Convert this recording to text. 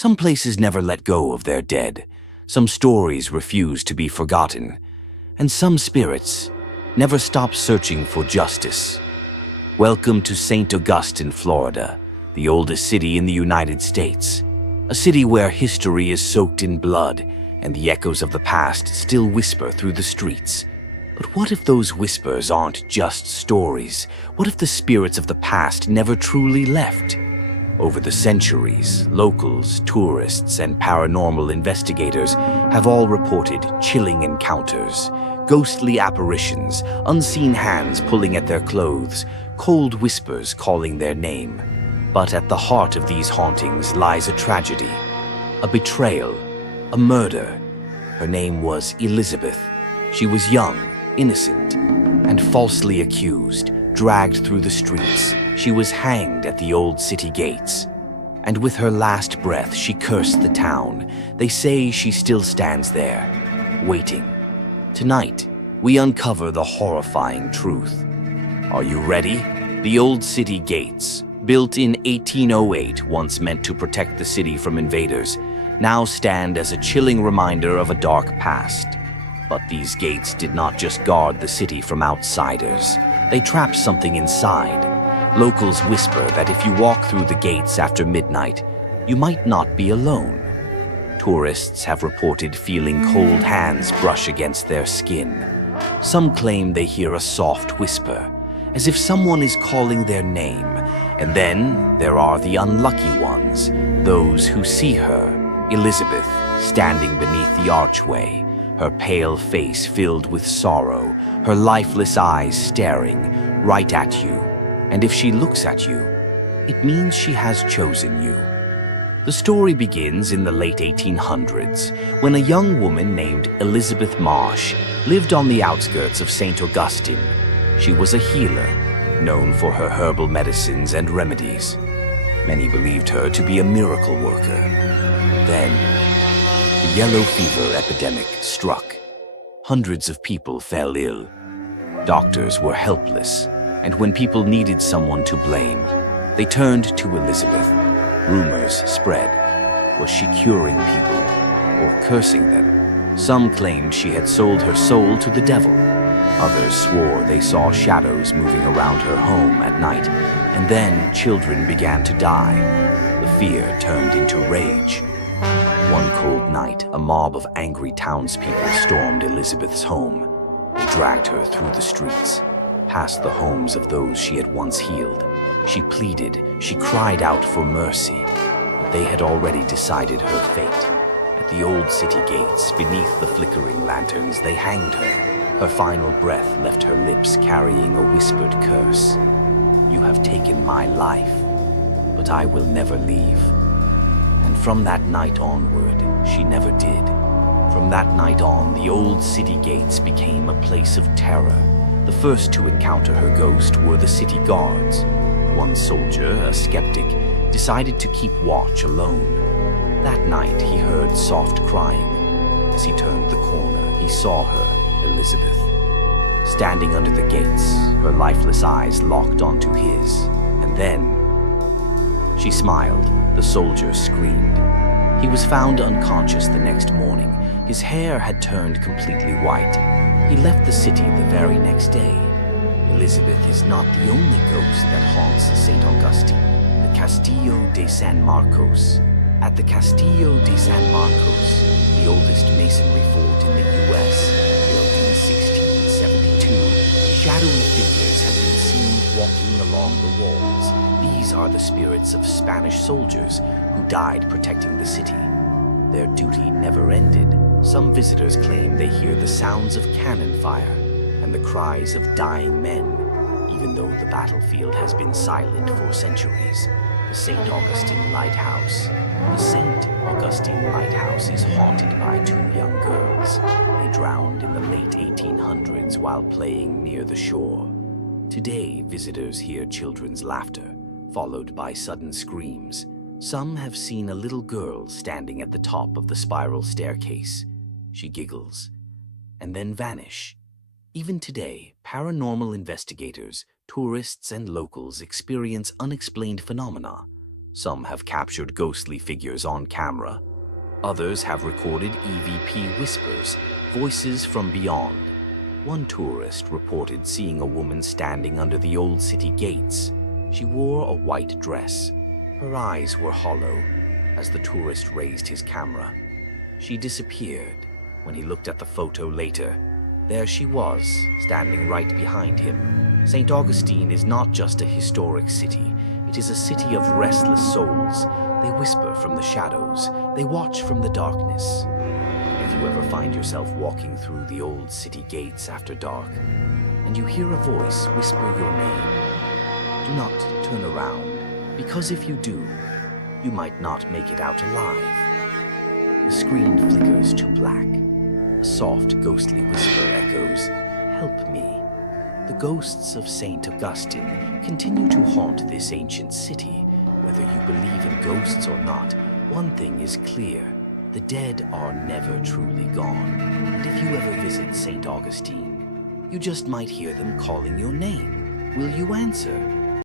Some places never let go of their dead, some stories refuse to be forgotten, and some spirits never stop searching for justice. Welcome to St. Augustine, Florida, the oldest city in the United States, a city where history is soaked in blood and the echoes of the past still whisper through the streets. But what if those whispers aren't just stories? What if the spirits of the past never truly left? Over the centuries, locals, tourists, and paranormal investigators have all reported chilling encounters, ghostly apparitions, unseen hands pulling at their clothes, cold whispers calling their name. But at the heart of these hauntings lies a tragedy, a betrayal, a murder. Her name was Elizabeth. She was young, innocent, and falsely accused, dragged through the streets. She was hanged at the old city gates. And with her last breath, she cursed the town. They say she still stands there, waiting. Tonight, we uncover the horrifying truth. Are you ready? The old city gates, built in 1808, once meant to protect the city from invaders, now stand as a chilling reminder of a dark past. But these gates did not just guard the city from outsiders. They trapped something inside. Locals whisper that if you walk through the gates after midnight, you might not be alone. Tourists have reported feeling cold hands brush against their skin. Some claim they hear a soft whisper, as if someone is calling their name. And then there are the unlucky ones, those who see her, Elizabeth, standing beneath the archway, her pale face filled with sorrow, her lifeless eyes staring right at you. And if she looks at you, it means she has chosen you. The story begins in the late 1800s, when a young woman named Elizabeth Marsh lived on the outskirts of St. Augustine. She was a healer, known for her herbal medicines and remedies. Many believed her to be a miracle worker. Then, the yellow fever epidemic struck. Hundreds of people fell ill. Doctors were helpless, and when people needed someone to blame, they turned to Elizabeth. Rumors spread. Was she curing people or cursing them? Some claimed she had sold her soul to the devil. Others swore they saw shadows moving around her home at night, and then children began to die. The fear turned into rage. One cold night, a mob of angry townspeople stormed Elizabeth's home. They dragged her through the streets, past the homes of those she had once healed. She pleaded, she cried out for mercy, but they had already decided her fate. At the old city gates, beneath the flickering lanterns, they hanged her. Her final breath left her lips carrying a whispered curse. You have taken my life, but I will never leave. And from that night onward, she never did. From that night on, the old city gates became a place of terror. The first to encounter her ghost were the city guards. One soldier, a skeptic, decided to keep watch alone. That night, he heard soft crying. As he turned the corner, he saw her, Elizabeth, standing under the gates, her lifeless eyes locked onto his. And then, she smiled. The soldier screamed. He was found unconscious the next morning. His hair had turned completely white. He left the city the very next day. Elizabeth is not the only ghost that haunts St. Augustine. The Castillo de San Marcos. At the Castillo de San Marcos, the oldest masonry fort in the U.S., built in 1672, shadowy figures have been seen walking along the walls. These are the spirits of Spanish soldiers who died protecting the city. Their duty never ended. Some visitors claim they hear the sounds of cannon fire and the cries of dying men, even though the battlefield has been silent for centuries. The St. Augustine Lighthouse. The St. Augustine Lighthouse is haunted by two young girls. They drowned in the late 1800s while playing near the shore. Today, visitors hear children's laughter, followed by sudden screams. Some have seen a little girl standing at the top of the spiral staircase. She giggles, and then vanish. Even today, paranormal investigators, tourists, and locals experience unexplained phenomena. Some have captured ghostly figures on camera. Others have recorded EVP whispers, voices from beyond. One tourist reported seeing a woman standing under the old city gates. She wore a white dress. Her eyes were hollow as the tourist raised his camera. She disappeared. When he looked at the photo later, there she was, standing right behind him. St. Augustine is not just a historic city. It is a city of restless souls. They whisper from the shadows. They watch from the darkness. If you ever find yourself walking through the old city gates after dark, and you hear a voice whisper your name, do not turn around, because if you do, you might not make it out alive. The screen flickers to black. A soft, ghostly whisper echoes, "Help me." The ghosts of St. Augustine continue to haunt this ancient city. Whether you believe in ghosts or not, one thing is clear. The dead are never truly gone. And if you ever visit St. Augustine, you just might hear them calling your name. Will you answer?